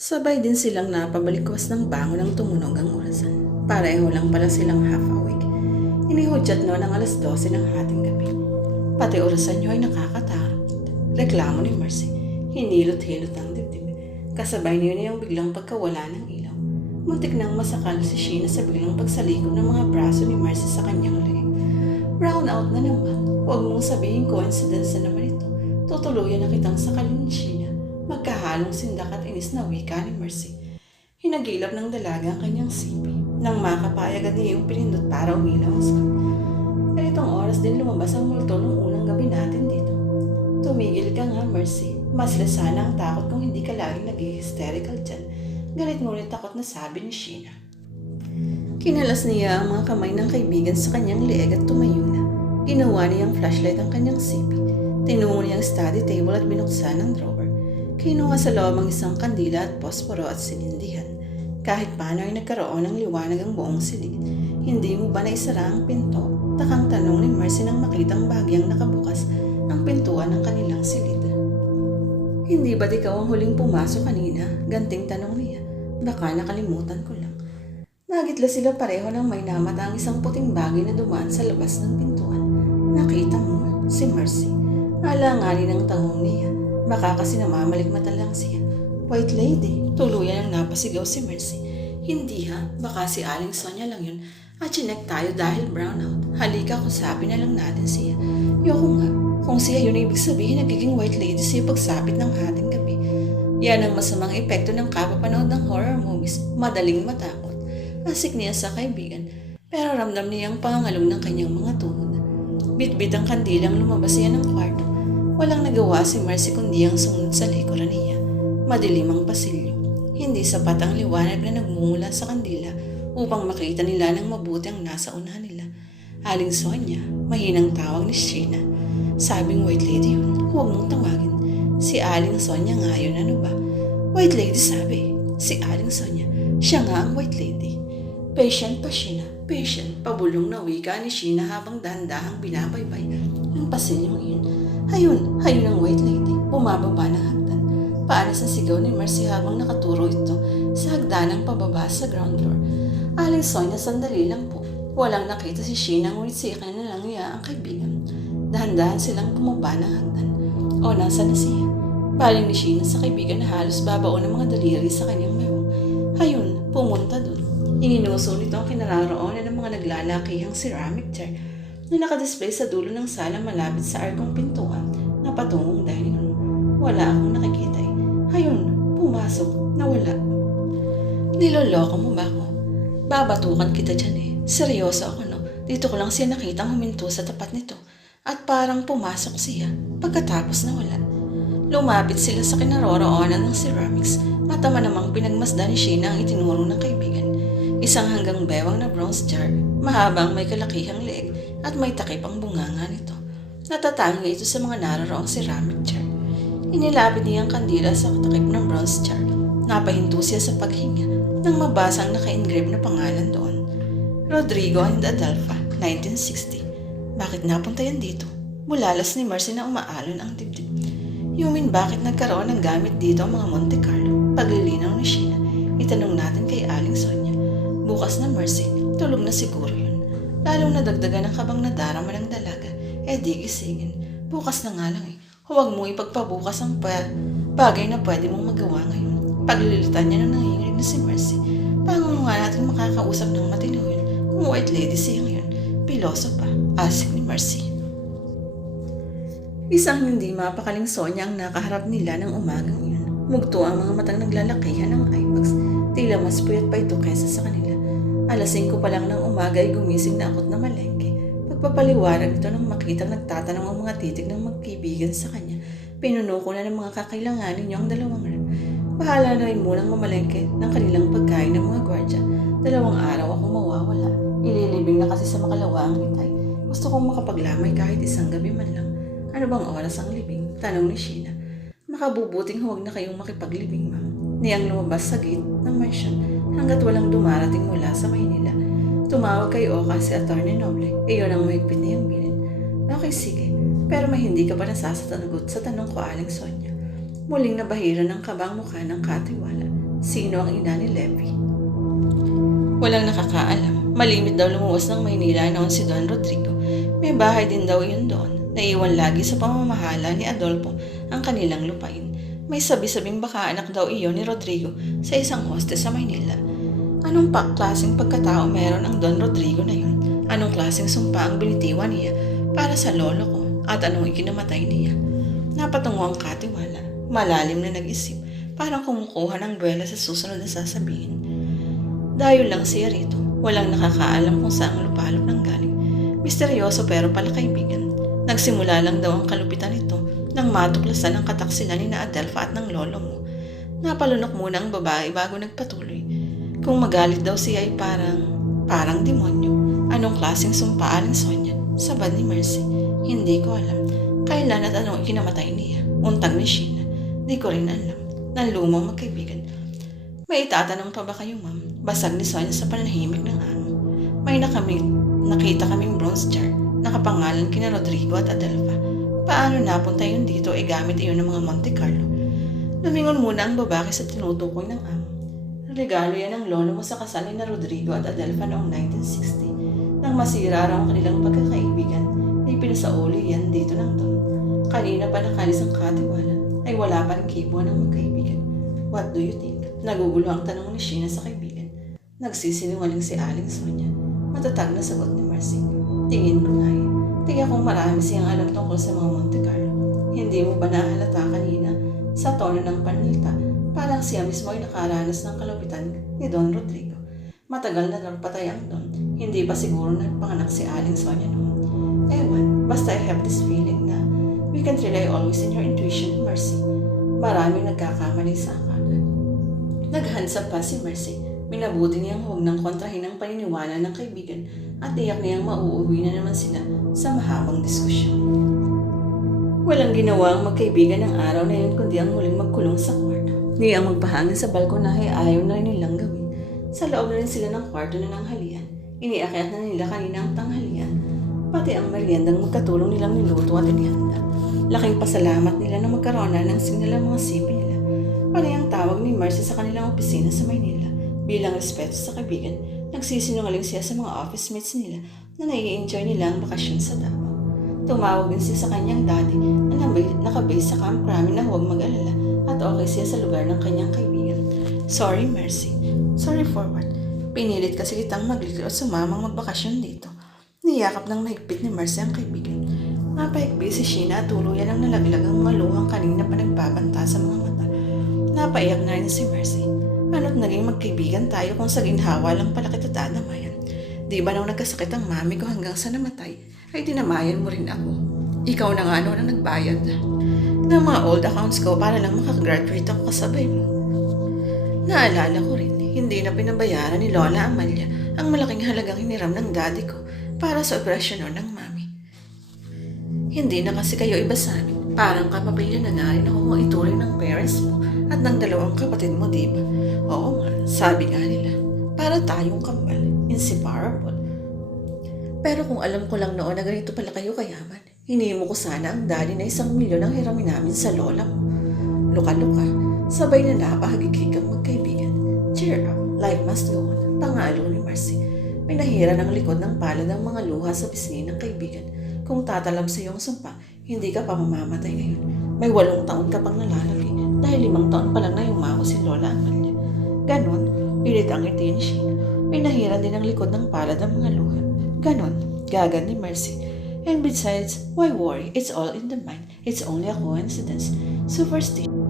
Sabay din silang napabalikwas ng bango ng tumunog ang orasan. Pareho lang pala silang half awake. Inihudyat noon ang alas 12 ng hating gabi. Pati orasan niyo ay nakakatarot. Reklamo ni Mercy. Hinilot-hilot ang dibdib. Kasabay niyo niyang biglang pagkawala ng ilaw. Muntik nang masakal si Sheena sa biglang pagsalikod ng mga braso ni Mercy sa kanyang leeg. Brown out na naman. Huwag mong sabihin coincidence na naman ito. Tutuluyan na kitang sakalin ni Sheena. Magkahalong sindak at inis na wika ni Mercy. Hinagilap ng dalaga ang kanyang sipi. Nang makapayag at iyong pinindot para umilaw ang sakit. Ganitong oras din lumabas ang multo nung unang gabi natin dito. Tumigil ka nga, Mercy. Mas sana ang takot kung hindi ka laging nag-hysterical dyan. Galit ngunit takot na sabi ni Sheena. Kinalas niya ang mga kamay ng kaibigan sa kanyang leeg at tumayo na. Ginawa niyang flashlight ang kanyang sipi. Tinungo niya ang study table at binuksan ang drawer. Kinuha sa loob ang isang kandila at posporo at sinindihan. Kahit paano ay nagkaroon ng liwanag ang buong silid. Hindi mo ba naisara ang pinto? Takang tanong ni Mercy nang makitang bagyang nakabukas ang pintuan ng kanilang silid. Hindi ba't ikaw ang huling pumasok kanina? Ganting tanong niya. Baka nakalimutan ko lang. Nagitla sila pareho nang may namata ang isang puting bagay na dumaan sa labas ng pintuan. Nakita mo, si Mercy. Alanganin ang tangong niya. Baka kasi namamalikmatan lang siya. White lady, tuluyan ang napasigaw si Mercy. Hindi ha, baka si Aling Sonia lang yun. At chinek tayo dahil brownout. Halika, kusapin na lang natin siya. Yoko nga, kung siya yun ibig sabihin nagiging white lady siya pagsapit ng ating gabi. Yan ang masamang epekto ng kapapanood ng horror movies. Madaling matakot. Asik niya sa kaibigan. Pero ramdam niya ang pangangalong ng kanyang mga tuhod. Bitbit ang kandilang lumabas siya ng kwarto. Walang nagawa si Mercy kundi ang sumunod sa likuran niya. Madilim ang pasilyo. Hindi sapat ang liwanag na nagmumula sa kandila upang makita nila ng mabuti ang nasa unahan nila. Aling Sonia, mahinang tawag ni Sheena. Sabing white lady yun, huwag mong tawagin. Si Aling Sonia nga yun, ano ba? White lady sabi. Si Aling Sonia, siya nga ang white lady. Patient pa Sheena, patient. Pabulong na wika ni Sheena habang dahan-dahang binabaybay ang pasilyong iyon. Hayun, hayun ang white lady. Bumababa ng hagdan. Paalis ang sigaw ni Mercy habang nakaturo ito sa hagdanang pababa sa ground floor. Aling Sonia, sandali lang po. Walang nakita si Sheena ngunit si na lang niya ang kaibigan. Dahan-dahan silang bumaba ng hagdan. O, nasa na siya? Baling ni Sheena sa kaibigan na halos babaon ng mga daliri sa kanyang mayong. Hayun, pumunta dun. Ininuso nito ang kinararoonan ng mga naglalakihang ceramic chair na nakadisplay sa dulo ng sala malapit sa arkong pintuan na patungong room. Wala akong nakikita. Hayun, pumasok, nawala. Niloloko mo ba ako? Babatukan kita dyan eh. Seryoso ako no. Dito ko lang siya nakitang huminto sa tapat nito. At parang pumasok siya pagkatapos na wala. Lumapit sila sa kinaroroonan ng ceramics. Matama namang pinagmasdan ni Sheena ang itinuro ng kaibigan. Isang hanggang bewang na bronze jar, mahabang may kalakihang leeg at may takip ang bunganga nito. Natatangi ito sa mga naroroong ceramic jar. Inilapit niya ang kandila sa takip ng bronze jar. Napahinto siya sa paghinga nang mabasa ang naka-engrave na pangalan doon. Rodrigo and Adelpha, 1960. Bakit napunta yan dito? Bulalas ni Mercy na umaalon ang dibdib. Yumin, bakit nagkaroon ng gamit dito ang mga Monte Carlo? Paglilinaw ni Sheena, itanong natin kay Aling Sonia. Bukas na Mercy, tulog na siguro. Lalong nadagdagan ang kabang nadarama ng dalaga, eh di gisingin. Bukas na nga lang eh. Huwag mo ipagpabukas ang pa bagay na pwede mong magawa ngayon. Paglilitan niya nang nanginginig na si Mercy. Paano nga natin makakausap ng matino yun kung white lady siya ngayon? Piloso pa, asik ni Mercy. Isang hindi mapakaling Sonya ang nakaharap nila ng umagang iyon. Mugto ang mga matang naglalakihan ng eyebags. Tila mas puyat pa ito kaysa sa kanila. Alas 5 pa lang ng umaga ay gumising na akot na malengke. Pagpapaliwanag ito nang makitang nagtatanong ang mga titig ng magkibigan sa kanya. Pinuno ko na ng mga kakailanganin niyo ang dalawang rep. Bahala na rin munang mamalengke ng kanilang pagkain ng mga gwardya. Dalawang araw ako mawawala. Ililibing na kasi sa makalawang itay. Gusto kong makapaglamay kahit isang gabi man lang. Ano bang oras ang libing? Tanong ni Sheena. Makabubuting huwag na kayong makipaglibing, ma'am. Niyang lumabas sa gate ng mansion hanggat walang dumarating mula sa Maynila. Tumawag kay Oka si Atty. Noble. Iyon ang mahigpit na yung bilin. Okay, sige. Pero may hindi ka pa nasasatanagot sa tanong ko, Aling Sonya. Muling nabahira ng kabang mukha ng katiwala. Sino ang ina ni Levi? Walang nakakaalam. Malimit daw lumuwas ng Maynila noon si Don Rodrigo. May bahay din daw yun doon. Naiwan lagi sa pamamahala ni Adolfo ang kanilang lupain. May sabi-sabing baka anak daw iyon ni Rodrigo sa isang hostes sa Maynila. Anong pa klaseng pagkatao meron ang Don Rodrigo na yun? Anong klaseng sumpa ang binitiwan niya para sa lolo ko? At anong ikinamatay niya? Napatungo ang katiwala. Malalim na nag-isip. Parang kumukuha ng buwela sa susunod na sasabihin. Dayo lang siya rito. Walang nakakaalam kung saan lupalop nang galing. Misteryoso pero pala kaibigan. Nagsimula lang daw ang kalupitan nito nang matuklasan ang kataksilan ni na Adelpha at ng lolo mo. Napalunok muna ang babae bago nagpatuloy. Kung magalit daw siya ay parang, parang demonyo. Anong klaseng sumpaan ang Sonya? Sabad ni Mercy. Hindi ko alam. Kailan at anong ikinamatay niya? Untag ni Sheena. Di ko rin alam. Nanlumaw magkaibigan. May itatanong pa ba kayo, ma'am? Basag ni Sonya sa panahimik ng amo. May nakami, nakita kaming bronze jar. Nakapangalan kina Rodrigo at Adelpha. Paano napunta yun dito ay gamit iyon ng mga Monte Carlo? Lumingon muna ang babae sa tinutukoy ng amo. Regalo yan ng lolo mo sa kasal ni Rodrigo at Adelpha noong 1960. Nang masira raw ang kanilang pagkakaibigan, ay pinasauli yan dito ng ton. Kanina pa nakalis ang katiwala, ay wala pa rin kibo ng magkaibigan. What do you think? Nagugulo ang tanong ni Sheena sa kaibigan. Nagsisinungaling si Aling Sonia. Matatag na sagot ni Marcy. Tingin ko nga Tiga kong marami siyang alam tungkol sa mga Monte Carlo. Hindi mo ba nahalata kanina sa tono ng panlita parang siya mismo ay nakaranas ng kalupitan ni Don Rodrigo. Matagal na daw patay ang Don. Hindi pa siguro nagpanganak si Aling Sonia noon. Ewan, basta I have this feeling na we can rely always in your intuition, Mercy. Maraming nagkakamali sa akala. Naghansa pa si Mercy. Minabuti niyang huwag nang kontrahin ang paniniwala ng kaibigan at tiyak niyang mauuwi na naman sila sa mahabang diskusyon. Walang ginawa ang magkaibigan ng araw na yun kundi ang muling magkulong sa kwarto. Ni ang magpahangin sa balkonahe ayaw na nilang gawin. Sa loob na rin sila ng kwarto na ng halian. Iniakyat na nila kanina ang tanghalian. Pati ang meriendang magkatulong nilang niluto at inihanda. Laking pasalamat nila na magkaroon na ng signal ang mga sipi nila. Panay ang tawag ni Mercy sa kanilang opisina sa Maynila. Bilang respeto sa kaibigan, nagsisinungaling siya sa mga office mates nila na nai-enjoy nila ang bakasyon sa Davao. Tumawag din siya sa kanyang daddy na nakabase sa Camp Crame na huwag mag-alala at okay siya sa lugar ng kanyang kaibigan. Sorry, Mercy. Sorry for what? Pinilit kasi kitang maglikod at sumamang magbakasyon dito. Niyakap ng mahigpit ni Mercy ang kaibigan. Napahigpit si Sheena at tuluyan ang nalaglag ang mga kanina pa nagbabanta sa mga mata. Napaiyak na rin si Mercy. Ano't naging magkaibigan tayo kung sa ginhawa lang pala kita dadamayan. Di ba nung nagkasakit ang mami ko hanggang sa namatay, ay dinamayan mo rin ako. Ikaw na nga noon ang nagbayad ng mga old accounts ko para lang makagraduate ako kasabay mo. Naalala ko rin, hindi na pinabayaran ni Lola Amalia ang malaking halagang hiniram ng daddy ko para sa operasyon noon ng mami. Hindi na kasi kayo iba sa amin. Parang kapamilya na nga rin ako kung ituring ng parents mo at ng dalawang kapatid mo, di ba? Oo sabi nga nila. Para tayong kambal, inseparable. Pero kung alam ko lang noon na ganito pala kayo kayaman, hinimo ko sana ang daddy na isang milyon ang hiramin namin sa lola mo. Luka-luka, sabay na napahagigig ang magkaibigan. Cheer up, life must go on. Pangalo ni Marcy. Pinahira ng likod ng palad ang mga luha sa pisngi ng kaibigan. Kung tatalam sa iyong sumpa, hindi ka pa mamamatay ngayon. May walong taon ka pang nalalaki dahil limang taon pa lang na yumako si Lola Amalia. Ganon, pilit ang ngiti ni Sheena. Pinahira din ang likod ng palad ang mga luha. Ganon, gagad ni Mercy. And besides, why worry? It's all in the mind. It's only a coincidence. Superstition.